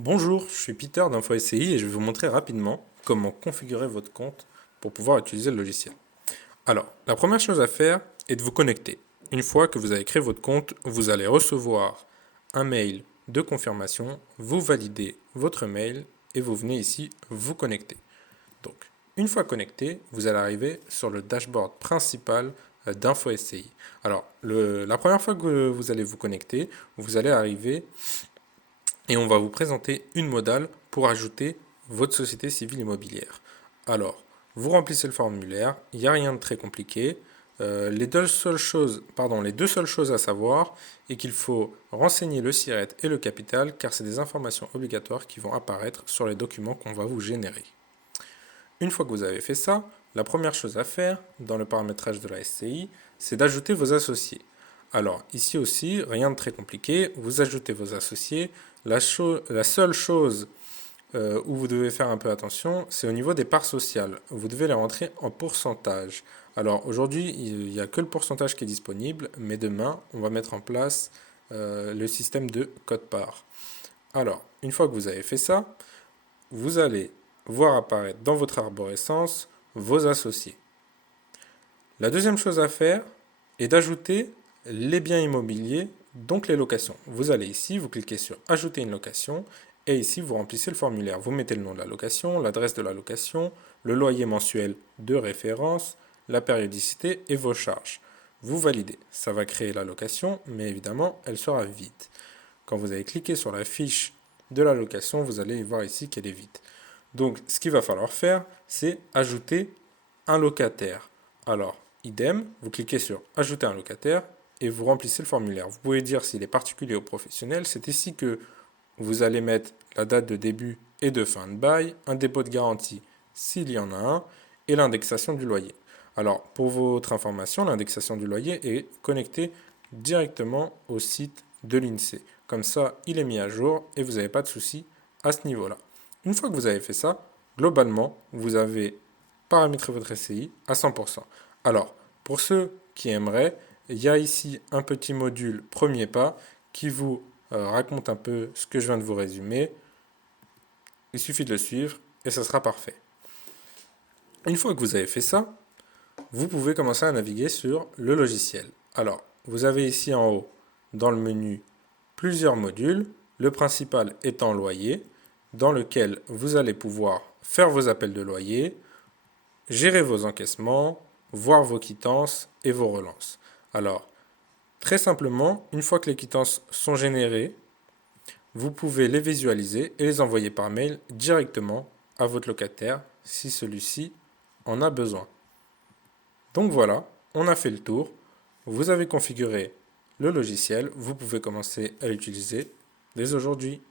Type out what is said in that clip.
Bonjour, je suis Peter d'InfoSCI et je vais vous montrer rapidement comment configurer votre compte pour pouvoir utiliser le logiciel. Alors, la première chose à faire est de vous connecter. Une fois que vous avez créé votre compte, vous allez recevoir un mail de confirmation, vous validez votre mail et vous venez ici vous connecter. Donc, une fois connecté, vous allez arriver sur le dashboard principal d'InfoSCI. Alors, la première fois que vous allez vous connecter, vous allez arriver et on va vous présenter une modale pour ajouter votre société civile immobilière. Alors, vous remplissez le formulaire, il n'y a rien de très compliqué. Les deux seules choses à savoir est qu'il faut renseigner le SIRET et le capital car c'est des informations obligatoires qui vont apparaître sur les documents qu'on va vous générer. Une fois que vous avez fait ça, la première chose à faire dans le paramétrage de la SCI, c'est d'ajouter vos associés. Alors ici aussi, rien de très compliqué, vous ajoutez vos associés. La seule chose où vous devez faire un peu attention, c'est au niveau des parts sociales. Vous devez les rentrer en pourcentage. Alors aujourd'hui, il n'y a que le pourcentage qui est disponible, mais demain, on va mettre en place le système de code-part. Alors, une fois que vous avez fait ça, vous allez voir apparaître dans votre arborescence vos associés. La deuxième chose à faire est d'ajouter les biens immobiliers, donc les locations. Vous allez ici, vous cliquez sur Ajouter une location et ici vous remplissez le formulaire. Vous mettez le nom de la location, l'adresse de la location, le loyer mensuel de référence, la périodicité et vos charges. Vous validez. Ça va créer la location, mais évidemment, elle sera vide. Quand vous allez cliquer sur la fiche de la location, vous allez voir ici qu'elle est vide. Donc, ce qu'il va falloir faire, c'est ajouter un locataire. Alors, idem, vous cliquez sur Ajouter un locataire et vous remplissez le formulaire. Vous pouvez dire s'il est particulier ou professionnel. C'est ici que vous allez mettre la date de début et de fin de bail, un dépôt de garantie s'il y en a un, et l'indexation du loyer. Alors, pour votre information, l'indexation du loyer est connectée directement au site de l'INSEE. Comme ça, il est mis à jour et vous n'avez pas de soucis à ce niveau-là. Une fois que vous avez fait ça, globalement, vous avez paramétré votre SCI à 100%. Alors, pour ceux qui aimeraient, il y a ici un petit module premier pas qui vous raconte un peu ce que je viens de vous résumer. Il suffit de le suivre et ça sera parfait. Une fois que vous avez fait ça, vous pouvez commencer à naviguer sur le logiciel. Alors, vous avez ici en haut, dans le menu, plusieurs modules, le principal étant loyer, dans lequel vous allez pouvoir faire vos appels de loyer, gérer vos encaissements, voir vos quittances et vos relances. Alors, très simplement, une fois que les quittances sont générées, vous pouvez les visualiser et les envoyer par mail directement à votre locataire si celui-ci en a besoin. Donc voilà, on a fait le tour. Vous avez configuré le logiciel, vous pouvez commencer à l'utiliser dès aujourd'hui.